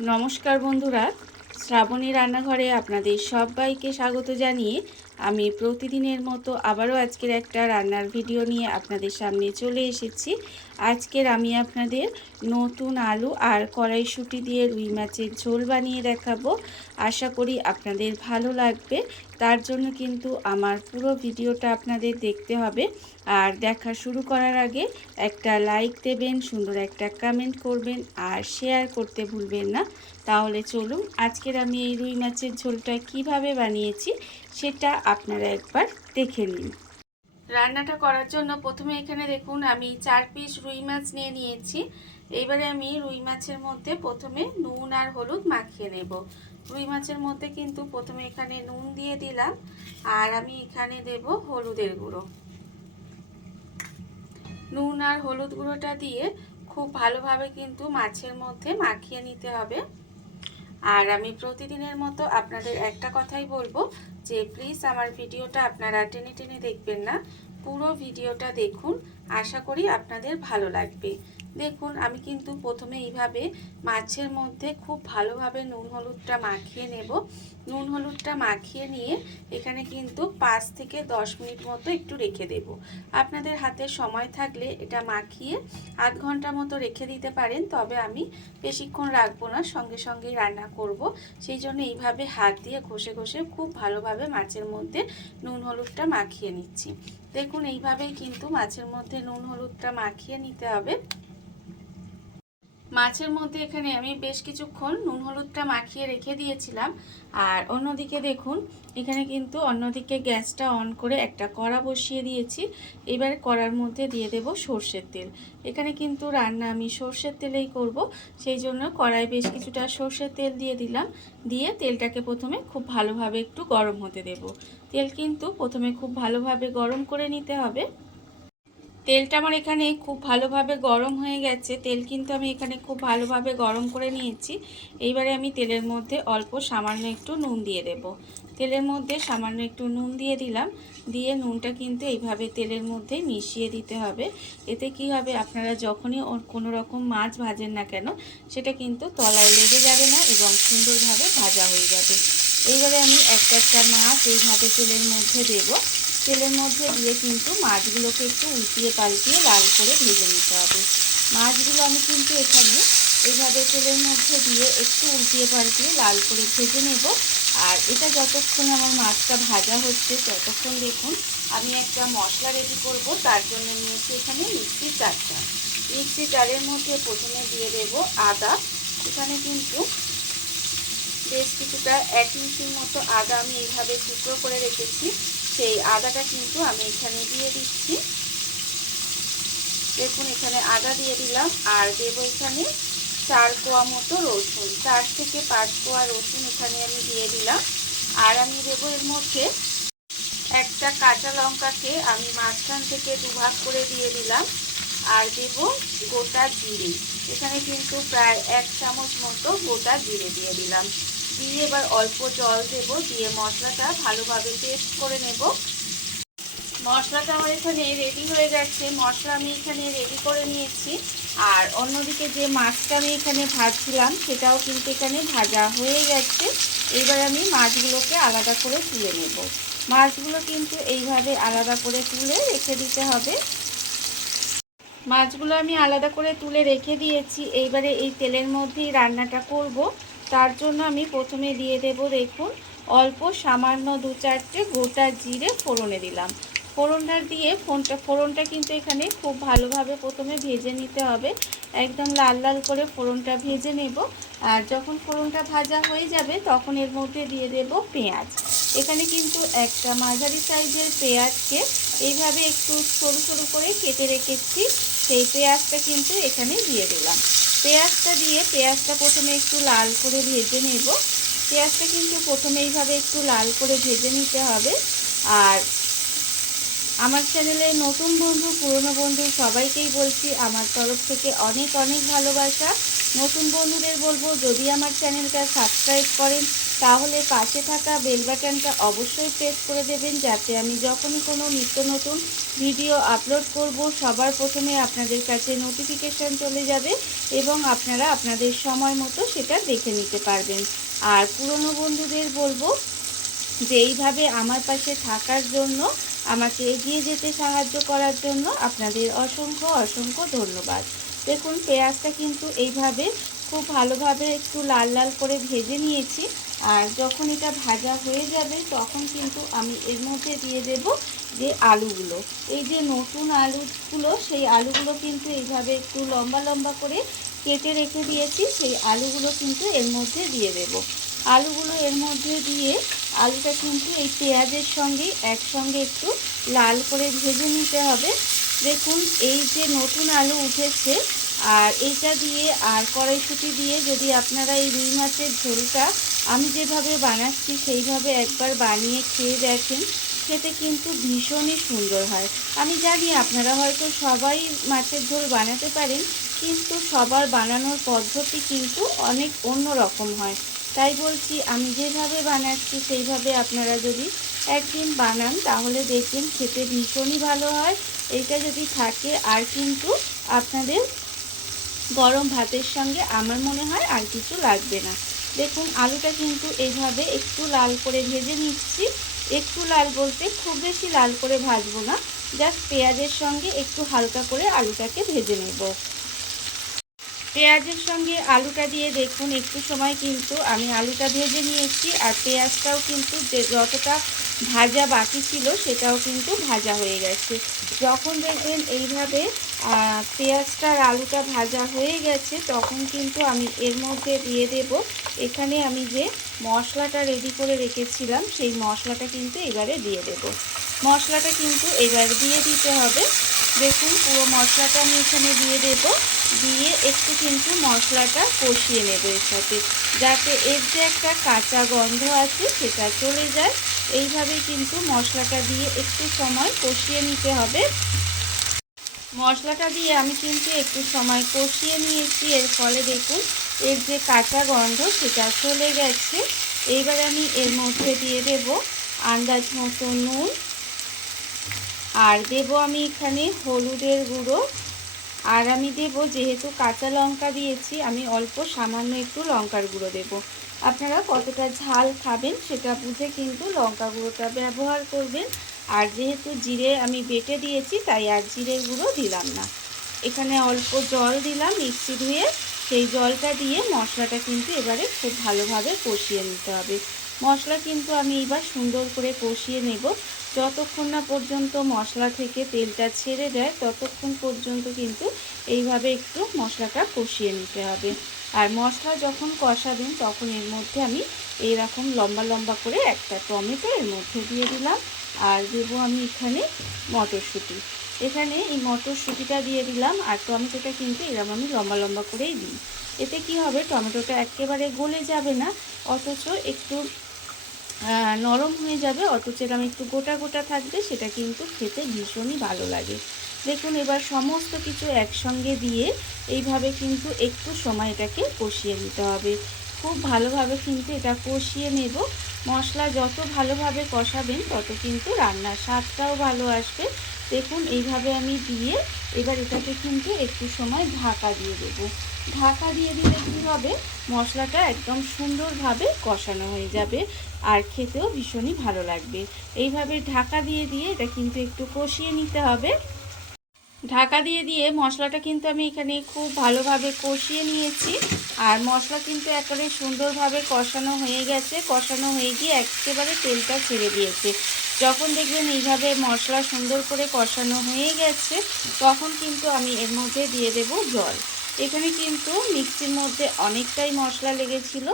নমস্কার বন্ধুরা শ্রাবণী রান্নাঘরে আপনাদের সবাইকে স্বাগত জানিয়ে আমি প্রতিদিনের মতো আবারও আজকের একটা রান্নার ভিডিও নিয়ে আপনাদের সামনে চলে এসেছি। আজকের আমি আপনাদের নতুন আলু আর কড়াইশুঁটি দিয়ে রুই মাছের ঝোল বানিয়ে দেখাবো। আশা করি আপনাদের ভালো লাগবে। তার জন্য কিন্তু আমার পুরো ভিডিওটা আপনাদের দেখতে হবে। আর দেখা শুরু করার আগে একটা লাইক দেবেন, সুন্দর একটা কমেন্ট করবেন আর শেয়ার করতে ভুলবেন না। তাহলে চলুন আজকের আমি এই রুই মাছের ঝোলটা কীভাবে বানিয়েছি সেটা আপনারা একবার দেখে নিন। রান্নাটা করার জন্য প্রথমে এখানে দেখুন, আমি চার পিস রুই মাছ নিয়ে নিয়েছি। এইবারে আমি রুই মাছের মধ্যে প্রথমে নুন আর হলুদ মাখিয়ে নেব। রুই মাছের মধ্যে কিন্তু প্রথমে এখানে নুন দিয়ে দিলাম, আর আমি এখানে দেব হলুদের গুঁড়ো। নুন আর হলুদ গুঁড়োটা দিয়ে খুব ভালোভাবে কিন্তু মাছের মধ্যে মাখিয়ে নিতে হবে। আর আমি প্রতিদিনের মতো আপনাদের একটা কথাই বলব যে প্লিজ আমার ভিডিওটা আপনারা টেনে টেনে দেখবেন না। পুরো ভিডিওটা দেখুন। আশা করি আপনাদের ভালো লাগবে। দেখুন, আমি কিন্তু প্রথমে এইভাবে মাছের মধ্যে খুব ভালোভাবে নুন হলুদটা মাখিয়ে নেব। নুন হলুদটা মাখিয়ে নিয়ে এখানে কিন্তু পাঁচ থেকে দশ মিনিট মতো একটু রেখে দেব। আপনাদের হাতে সময় থাকলে এটা মাখিয়ে আধ ঘণ্টা মতো রেখে দিতে পারেন, তবে আমি বেশিক্ষণ রাখব না, সঙ্গে সঙ্গেই রান্না করব। সেই জন্য এইভাবে হাত দিয়ে ঘষে ঘষে খুব ভালোভাবে মাছের মধ্যে নুন হলুদটা মাখিয়ে নিচ্ছি। দেখুন, এইভাবেই কিন্তু মাছের মধ্যে নুন হলুদটা মাখিয়ে নিতে হবে। মাছের মধ্যে এখানে আমি বেশ কিছুক্ষণ নুন হলুদটা মাখিয়ে রেখে দিয়েছিলাম। আর অন্যদিকে দেখুন, এখানে কিন্তু অন্যদিকে গ্যাসটা অন করে একটা কড়া বসিয়ে দিয়েছি। এবার কড়ার মধ্যে দিয়ে দেব সর্ষের তেল। এখানে কিন্তু রান্না আমি সর্ষের তেলেই করব, সেই জন্য কড়াই বেশ কিছুটা সর্ষের তেল দিয়ে দিলাম। দিয়ে তেলটাকে প্রথমে খুব ভালোভাবে একটু গরম হতে দেব। তেল কিন্তু প্রথমে খুব ভালোভাবে গরম করে নিতে হবে। তেলটা আমার এখানে খুব ভালোভাবে গরম হয়ে গেছে। তেল কিন্তু আমি এখানে খুব ভালোভাবে গরম করে নিয়েছি। এইবারে আমি তেলের মধ্যে অল্প সামান্য একটু নুন দিয়ে দেব। তেলের মধ্যে সামান্য একটু নুন দিয়ে দিলাম। দিয়ে নুনটা কিন্তু এইভাবে তেলের মধ্যে মিশিয়ে দিতে হবে। এতে কি হবে? আপনারা যখনই কোনো রকম মাছ ভাজেন না কেন, সেটা কিন্তু তলায় লেগে যাবে না এবং সুন্দরভাবে ভাজা হয়ে যাবে। এইবারে আমি একটা একটা মাছ এইভাবে তেলের মধ্যে দেবো। তেলের মধ্যে দিয়ে কিন্তু মাছগুলোকে একটু উল্টিয়ে পাল্টিয়ে লাল করে ভেজে নিতে হবে। মাছগুলো আমি কিন্তু এখানে এইভাবে তেলের মধ্যে দিয়ে একটু উল্টিয়ে পাল্টিয়ে লাল করে ভেজে নেব। আর এটা যতক্ষণ আমার মাছটা ভাজা হচ্ছে ততক্ষণ দেখুন, আমি একটা মশলা রেডি করব, তার জন্য নিয়েছি এখানে মিক্সির জারটা মিক্সির জারের মধ্যে প্রথমে দিয়ে দেব আদা। এখানে কিন্তু বেশ কিছুটা এক ইঞ্চির মতো আদা আমি এইভাবে টুকরো করে রেখেছি। সেই আদাটা কিন্তু আমি এখানে দিয়ে দিচ্ছি। দেখুন, এখানে আদা দিয়ে দিলাম আর দেব এখানে চার কোয়া মতো রসুন। চার থেকে পাঁচ কোয়া রসুন এখানে আমি দিয়ে দিলাম। আর আমি দেবো এর মধ্যে একটা কাঁচা লঙ্কাকে আমি মাঝখান থেকে দুভাগ করে দিয়ে দিলাম। আর দেব গোটা জিরে। এখানে কিন্তু প্রায় এক চামচ মতো গোটা জিরে দিয়ে দিলাম। দিয়ে এবার অল্প জল দেব, দিয়ে মশলাটা ভালোভাবে পেস্ট করে নেব। মশলাটা আমার এখানে রেডি হয়ে গেছে। মশলা আমি এখানে রেডি করে নিয়েছি। আর অন্যদিকে যে মাছটা আমি এখানে ভাজছিলাম, সেটাও কিন্তু এখানে ভাজা হয়ে গেছে। এবার আমি মাছগুলোকে আলাদা করে তুলে নেব। মাছগুলো কিন্তু এইভাবে আলাদা করে তুলে রেখে দিতে হবে। মাছগুলো আমি আলাদা করে তুলে রেখে দিয়েছি। এইবারে এই তেলের মধ্যেই রান্নাটা করব। তার জন্য আমি প্রথমে দিয়ে দেব দেখুন, অল্প সামান্য দু চারটে গোটা জিরে ফোড়নে দিলাম। ফোড়নটা দিয়ে ফোনটা, ফোড়নটা কিন্তু এখানে খুব ভালোভাবে প্রথমে ভেজে নিতে হবে। একদম লাল লাল করে ফোড়নটা ভেজে নেব। আর যখন ফোড়নটা ভাজা হয়ে যাবে, তখন এর মধ্যে দিয়ে দেব পেঁয়াজ। এখানে কিন্তু একটা মাঝারি সাইজের পেঁয়াজকে এইভাবে একটু সরু সরু করে কেটে রেখেছি। সেই পেঁয়াজটা কিন্তু এখানে দিয়ে দিলাম। পেঁয়াজটা দিয়ে, পেঁয়াজটা প্রথমে একটু লাল করে ভেজে নেব। পেঁয়াজটা কিন্তু প্রথমে এইভাবে একটু লাল করে ভেজে নিতে হবে। আর আমার চ্যানেলে নতুন বন্ধু, পুরনো বন্ধু সবাইকেই বলছি, আমার তরফ থেকে অনেক অনেক ভালোবাসা। নতুন বন্ধুদের বলব, যদি আমার চ্যানেলটা সাবস্ক্রাইব করেন তাহলে পাশে থাকা বেল বাটনটা অবশ্যই প্রেস করে দেবেন যাতে আমি যখনই কোনো নিত্য নতুন ভিডিও আপলোড করব, সবার প্রথমে আপনাদের কাছে নোটিফিকেশান চলে যাবে এবং আপনারা আপনাদের সময় মতো সেটা দেখে নিতে পারবেন। আর পুরনো বন্ধুদের বলব যে এইভাবে আমার পাশে থাকার জন্য, আমাকে এগিয়ে যেতে সাহায্য করার জন্য আপনাদের অসংখ্য অসংখ্য ধন্যবাদ। দেখুন, পেঁয়াজটা কিন্তু এইভাবে খুব ভালোভাবে একটু লাল লাল করে ভেজে নিয়েছি। আর যখন এটা ভাজা হয়ে যাবে, তখন কিন্তু আমি এর মধ্যে দিয়ে দেব যে আলুগুলো। এই যে নতুন আলুগুলো, সেই আলুগুলো কিন্তু এইভাবে একটু লম্বা লম্বা করে কেটে রেখে দিয়েছি, সেই আলুগুলো কিন্তু এর মধ্যে দিয়ে দেব। আলুগুলো এর মধ্যে দিয়ে আলুটা কিন্তু এই পেঁয়াজের সঙ্গে একসঙ্গে একটু লাল করে ভেজে নিতে হবে। দেখুন, এই যে নতুন আলু উঠেছে আর এইটা দিয়ে আর কড়াইশুঁটি দিয়ে যদি আপনারা এই রুই মাছের ঝোলটা আমি যেভাবে বানাচ্ছি সেইভাবে একবার বানিয়ে খেয়ে দেখেন, খেতে কিন্তু ভীষণই সুন্দর হয়। আমি জানি আপনারা হয়তো সবাই মাছের ঝোল বানাতে পারেন, কিন্তু সবার বানানোর পদ্ধতি কিন্তু অনেক অন্য রকম হয়। তাই বলছি আমি যেভাবে বানাচ্ছি সেইভাবে আপনারা যদি একদিন বানান তাহলে দেখবেন খেতে ভীষণই ভালো হয়। এইটা যদি থাকে আর কিন্তু আপনাদের গরম ভাতের সঙ্গে আমার মনে হয় আর কিছু লাগবে না। দেখুন, আলুটা কিন্তু এইভাবে একটু লাল করে ভেজে নিচ্ছি। একটু লাল বলতে খুব বেশি লাল করে ভাজবো না, জাস্ট পেঁয়াজের সঙ্গে একটু হালকা করে আলুটাকে ভেজে নেব। পেঁয়াজের সঙ্গে আলুটা দিয়ে দেখুন, একটু সময় কিন্তু আমি আলুটা ভেজে নিয়েছি আর পেঁয়াজটাও কিন্তু যে যতটা ভাজা বাকি ছিল সেটাও কিন্তু ভাজা হয়ে গেছে। যখন দেখবেন এইভাবে পেঁয়াজটা আর আলুটা ভাজা হয়ে গেছে, তখন কিন্তু আমি এর মধ্যে দিয়ে দেব। এখানে আমি যে মশলাটা রেডি করে রেখেছিলাম, সেই মশলাটা কিন্তু এবারে দিয়ে দেব। মশলাটা কিন্তু এবার দিয়ে দিতে হবে। দেখুন, পুরো মশলাটা আমি এখানে দিয়ে দেব। দিয়ে একটু কিন্তু মশলাটা কষিয়ে নেব এর সাথে। যাতে এর যে একটা কাঁচা গন্ধ আছে, সেটা চলে যায়। এইভাবে কিন্তু মশলাটা দিয়ে একটু সময় কষিয়ে নিতে হবে। মশলাটা দিয়ে আমি কিন্তু একটু সময় কষিয়ে নিয়েছি। এর ফলে দেখুন, এর যে কাঁচা গন্ধ, সেটা চলে গেছে। এইবার আমি এর মধ্যে দিয়ে দেব আন্দাজ মতো নুন। আর দেব আমি এখানে হলুদের গুঁড়ো। আর আমি দেব যেহেতু কাঁচা লঙ্কা দিয়েছি, আমি অল্প সামান্য একটু লঙ্কার গুঁড়ো দেব। আপনারা কতটা ঝাল খাবেন সেটা বুঝে কিন্তু লঙ্কা গুঁড়োটা ব্যবহার করবেন। আর যেহেতু জিরে আমি বেটে দিয়েছি, তাই আর জিরের গুঁড়ো দিলাম না। এখানে অল্প জল দিলাম মিক্সি ধুয়ে। সেই জলটা দিয়ে মশলাটা কিন্তু এবারে খুব ভালোভাবে কষিয়ে নিতে হবে। মশলা কিন্তু আমি এবার সুন্দর করে কষিয়ে নেব। যতক্ষণ না পর্যন্ত মশলা থেকে তেলটা ছেড়ে যায়, ততক্ষণ পর্যন্ত কিন্তু এইভাবে একটু মশলাটা কষিয়ে নিতে হবে। আর মশলা যখন কষাবেন, তখন এর মধ্যে আমি এইরকম লম্বা লম্বা করে একটা টমেটো এর মধ্যে দিয়ে দিলাম। আর দেবো আমি এখানে মটরশুঁটি। এখানে এই মটরশুঁটিটা দিয়ে দিলাম আর টমেটোটা কিন্তু এরকম আমি লম্বা লম্বা করেই দিই। এতে কি হবে? টমেটোটা একেবারে গলে যাবে না, অথচ একটু নরম হয়ে যাবে, অথচ এরকম একটু গোটা গোটা থাকবে, সেটা কিন্তু খেতে ভীষণই ভালো লাগে। দেখুন, এবার সমস্ত কিছু একসঙ্গে দিয়ে এইভাবে কিন্তু একটু সময় এটাকে কষিয়ে নিতে হবে। খুব ভালোভাবে কিন্তু এটা কষিয়ে নেব। মশলা যত ভালোভাবে কষাবেন, তত কিন্তু রান্নার স্বাদটাও ভালো আসবে। দেখুন, এইভাবে আমি দিয়ে এবার এটাকে কিন্তু একটু সময় ঢাকা দিয়ে দেব। ঢাকা দিয়ে দিলে কী হবে? মশলাটা একদম সুন্দরভাবে কষানো হয়ে যাবে আর খেতেও ভীষণই ভালো লাগবে। এইভাবে ঢাকা দিয়ে দিয়ে এটা কিন্তু একটু কষিয়ে নিতে হবে। ঢাকা দিয়ে দিয়ে মশলাটা কিন্তু আমি এখানে খুব ভালোভাবে কষিয়ে নিয়েছি। আর মশলা কিন্তু একেবারে সুন্দরভাবে কষানো হয়ে গেছে। কষানো হয়ে গিয়ে একেবারে তেলটা ছেড়ে দিয়েছে। যখন দেখবেন এইভাবে মশলা সুন্দর করে কষানো হয়ে গেছে, তখন কিন্তু আমি এর মধ্যে দিয়ে দেব জল। এখানে কিন্তু মিক্সির মধ্যে অনেকটাই মশলা লেগেছিল,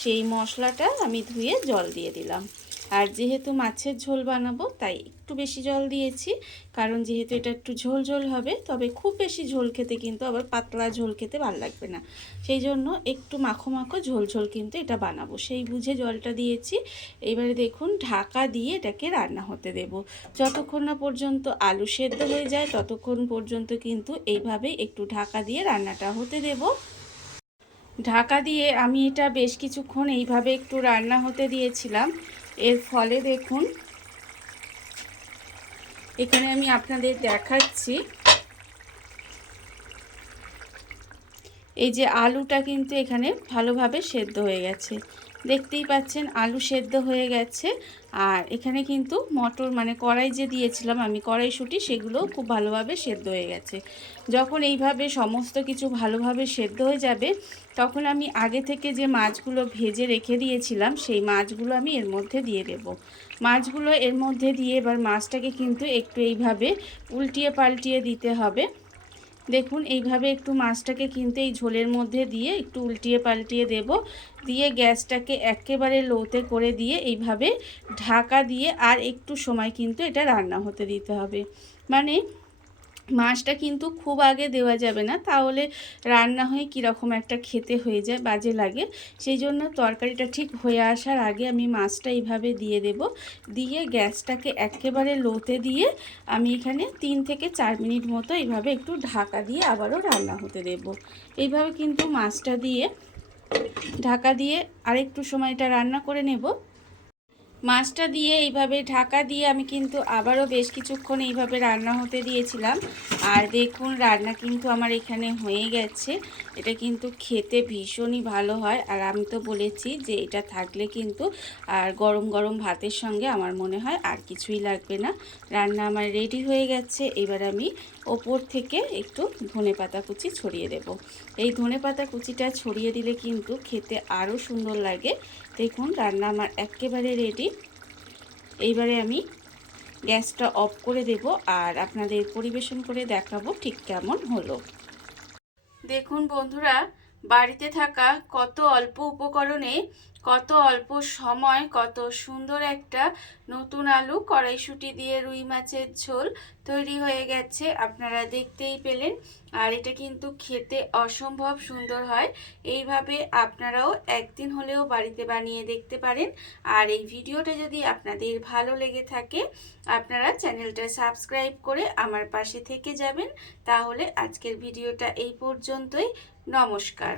সেই মশলাটা আমি ধুয়ে জল দিয়ে দিলাম। আর যেহেতু মাছের ঝোল বানাবো, তাই একটু বেশি জল দিয়েছি। কারণ যেহেতু এটা একটু ঝোল ঝোল হবে, তবে খুব বেশি ঝোল খেতে কিন্তু আবার পাতলা ঝোল খেতে ভালো লাগবে না। সেই জন্য একটু মাখো মাখো ঝোল ঝোল কিন্তু এটা বানাবো। সেই বুঝে জলটা দিয়েছি। এবারে দেখুন, ঢাকা দিয়ে এটাকে রান্না হতে দেব। যতক্ষণ না পর্যন্ত আলু সেদ্ধ হয়ে যায়, ততক্ষণ পর্যন্ত কিন্তু এইভাবেই একটু ঢাকা দিয়ে রান্নাটা হতে দেব। ঢাকা দিয়ে আমি এটা বেশ কিছুক্ষণ এইভাবে একটু রান্না হতে দিয়েছিলাম। এর ফলে দেখুন, এখানে আমি আপনাদের দেখাচ্ছি। এই যে আলুটা কিন্তু এখানে ভালোভাবে সেদ্ধ হয়ে গেছে। দেখতেই পাচ্ছেন, আলু সেদ্ধ হয়ে গেছে। আর এখানে কিন্তু মটর মানে কড়াই যে দিয়েছিলাম আমি, কড়াইশুঁটি, সেগুলো খুব ভালোভাবে সেদ্ধ হয়ে গেছে। যখন এইভাবে সমস্ত কিছু ভালোভাবে সেদ্ধ হয়ে যাবে, তখন আমি আগে থেকে যে মাছগুলো ভেজে রেখে দিয়েছিলাম, সেই মাছগুলো আমি এর মধ্যে দিয়ে দেব। মাছগুলো এর মধ্যে দিয়ে এবার মাছটাকে কিন্তু একটু এইভাবে উল্টিয়ে পাল্টিয়ে দিতে হবে। দেখুন, এইভাবে একটু মাছটাকে কিন্তু এই ঝোলের মধ্যে দিয়ে একটু উল্টিয়ে পাল্টিয়ে দেব। দিয়ে গ্যাসটাকে একেবারে লোতে করে দিয়ে এইভাবে ঢাকা দিয়ে আর একটু সময় কিন্তু এটা রান্না হতে দিতে হবে। মানে মাছটা কিন্তু খুব আগে দেওয়া যাবে না। তাহলে রান্না হয়ে কীরকম একটা খেতে হয়ে যায়, বাজে লাগে। সেই জন্য তরকারিটা ঠিক হয়ে আসার আগে আমি মাছটা এইভাবে দিয়ে দেব। দিয়ে গ্যাসটাকে একেবারে লোতে দিয়ে আমি এখানে তিন থেকে চার মিনিট মতো এইভাবে একটু ঢাকা দিয়ে আবারও রান্না হতে দেব। এইভাবে কিন্তু মাছটা দিয়ে ঢাকা দিয়ে আরেকটু সময়টা রান্না করে নেব। মাছটা দিয়ে এইভাবে ঢাকা দিয়ে আমি কিন্তু আবারও বেশ কিছুক্ষণ এইভাবে রান্না হতে দিয়েছিলাম। আর দেখুন, রান্না কিন্তু আমার এখানে হয়ে গেছে। এটা কিন্তু খেতে ভীষণই ভালো হয়। আর আমি তো বলেছি যে এটা থাকলে কিন্তু আর গরম গরম ভাতের সঙ্গে আমার মনে হয় আর কিছুই লাগবে না। রান্না আমার রেডি হয়ে গেছে। এবার আমি ওপর থেকে একটু ধনে পাতা কুচি ছড়িয়ে দেব। এই ধনে পাতা কুচিটা ছড়িয়ে দিলে কিন্তু খেতে আরও সুন্দর লাগে। দেখুন, রান্না আমার একেবারে রেডি। এইবারে আমি গ্যাসটা অফ করে দেব আর আপনাদের পরিবেশন করে দেখাবো ঠিক কেমন হলো। দেখুন বন্ধুরা বাড়িতে থাকা কত অল্প উপকরণে, কত অল্প সময়, কত সুন্দর একটা নতুন আলু কড়াইশুটি দিয়ে রুই মাছের ঝোল তৈরি হয়ে গেছে, আপনারা দেখতেই পেলেন। আর এটা কিন্তু খেতে অসম্ভব সুন্দর হয়, এইভাবে আপনারাও একদিন হলেও বাড়িতে বানিয়ে দেখতে পারেন। আর এই ভিডিওটা যদি আপনাদের ভালো লেগে থাকে, আপনারা চ্যানেলটা সাবস্ক্রাইব করে আমার পাশে থেকে যাবেন। তাহলে আজকের ভিডিওটা এই পর্যন্তই। নমস্কার।